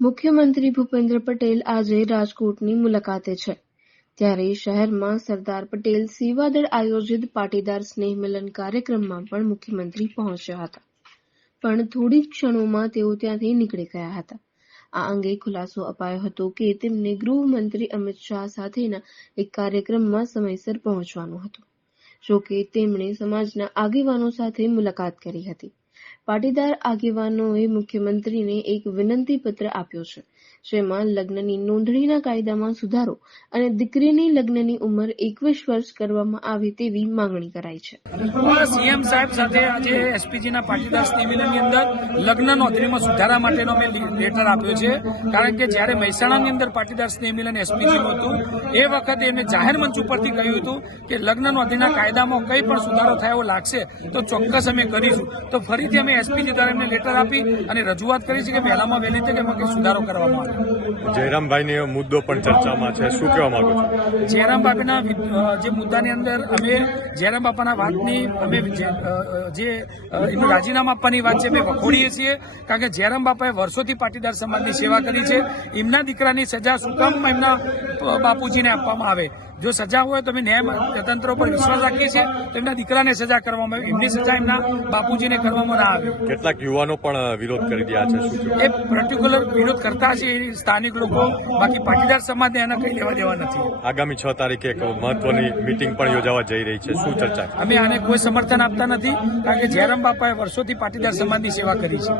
મુખ્યમંત્રી ભૂપેન્દ્ર પટેલ આજે રાજકોટની મુલાકાતે છે. ત્યારે શહેરમાં સરદાર પટેલ સેવાદળ આયોજિત પાટીદાર સ્નેહ મિલન કાર્યક્રમમાં પણ મુખ્યમંત્રી પહોંચ્યા હતા. પણ થોડી ક્ષણોમાં તેઓ ત્યાંથી નીકળી ગયા હતા. આ અંગે ખુલાસો અપાયો હતો કે તેમને ગૃહમંત્રી અમિત શાહ સાથેના એક કાર્યક્રમમાં સમયસર પહોંચવાનું હતું. જોકે તેમણે સમાજના આગેવાનો સાથે મુલાકાત કરી હતી. પાટીદાર આગેવાનોએ મુખ્યમંત્રીને એક વિનંતી પત્ર આપ્યો છે. જેમાં લગ્નની નોંધણીના કાયદામાં સુધારો અને દીકરીની લગ્નની ઉંમર એકવીસ વર્ષ કરવામાં આવે તેવી માંગણી કરાઈ છે. સીએમ સાહેબ સાથે આજે એસપીજીના પાટીદાર નિવેદનની અંદર લગ્ન નોંધણીમાં સુધારા માટેનો મેં લેટર આપ્યો છે. કારણ કે જ્યારે મહેસાણાની અંદર પાટીદાર સ્નેહમિલન એસપીજીનું હતું, એ વખતે એમને જાહેર મંચ ઉપરથી કહ્યું હતું કે લગ્ન નોંધણીના કાયદામાં કંઈ પણ સુધારો થયો લાગશે તો ચોક્કસ અમે કરીશું. તો ફરીથી અમે એસપીજી દ્વારા એમને લેટર આપી અને રજૂઆત કરી છે કે વહેલામાં વહેલી તકે સુધારો કરવામાં આવે. જયરામભાઈનો મુદ્દો પણ ચર્ચામાં છે. શું કહેવા માંગો છો? જયરામ બાપાના જે મુદ્દાની અંદર અમે, જયરામ બાપાના વાતની અમે જે એનું રાજીનામું આપવાની વાત છે, અમે વખોડીએ છીએ. કારણ કે જયરામ બાપાએ વર્ષોથી પાટીદાર સમાજની સેવા કરી છે. એમના દીકરાની સજા શું કામ એમના બાપુજીને આપવામાં આવે. જો સજા હોય તો અમે ન્યાય તંત્ર ઉપર વિશ્વાસ રાખીએ છીએ તો એમના દીકરાને સજા કરવામાં આવે. એમની સજા એમના બાપુજીને કરવામાં ના આવે. કેટલાક યુવાનો પણ વિરોધ કરી રહ્યા છે એ પર્ટિક્યુલર વિરોધ કરતા છે સ્થાનિક લોકો. બાકી પાટીદાર સમાજને એના કંઈ લેવા દેવા નથી. આગામી છ તારીખે એક મહત્વની મીટિંગ પણ યોજાવા જઈ રહી છે. શું ચર્ચા અમે આને કોઈ સમર્થન આપતા નથી કારણ કે જયરામ બાપાએ વર્ષોથી પાટીદાર સમાજની સેવા કરી છે.